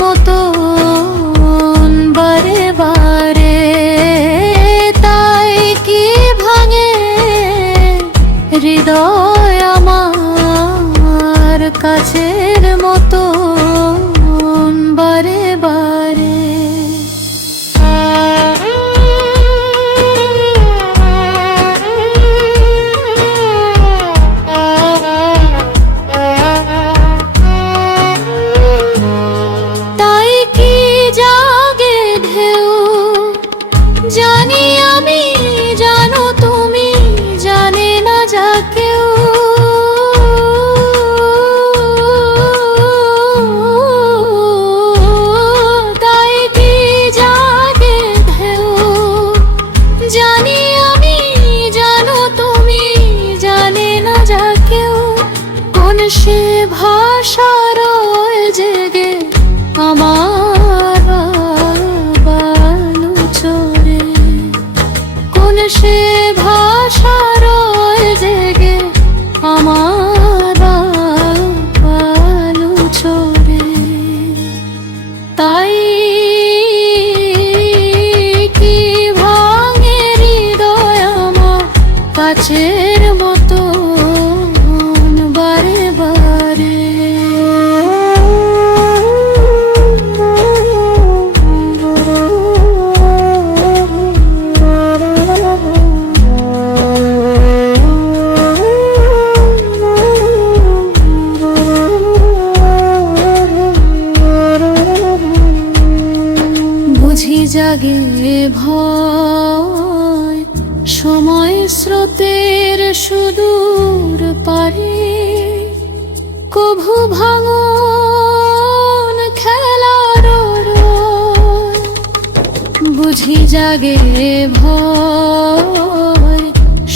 মতো বারে বারে। তাই কি ভাঙে হৃদয় আমার কাছের মতো বারে বারে। জানি আমি, জানো তুমি, জানে না যা কেউ। তাই কি জাগে ঢেউ, জানি আমি, জানো তুমি, জানে না যা কেউ। কোন সে ভাষা রয় জেগে আমার সে ভাষা রয় জেগে আমার বালু চোরে। তাই কি ভাঙে হৃদয় আমার কাছের মতো বারে বারে। জাগে ভয় সময় স্রোতের সুদূর পারে। কভু ভাঙন খেলার রয়, বুঝি জাগে ভয়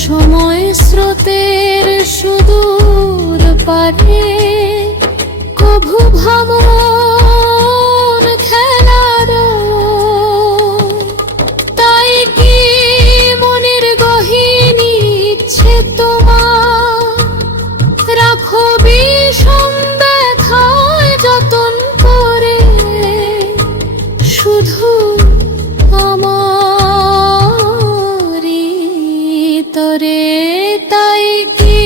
সময় স্রোতের সুদূর পারে। কভু ভাঙন খেলার রাখো বিষম ব্যথায় যতন করে শুধু আমারই তরে। তাই কি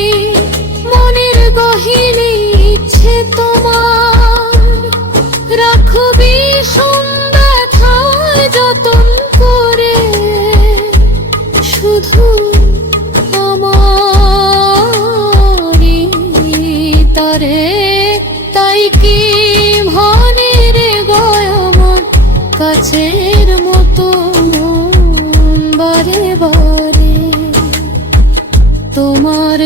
মনের গহীনে ইচ্ছে তোমার, রাখো বিষম ব্যথায় যতন করে শুধু তাই কি মনের গয় আমার কাছের মতো বারে বারে। তোমার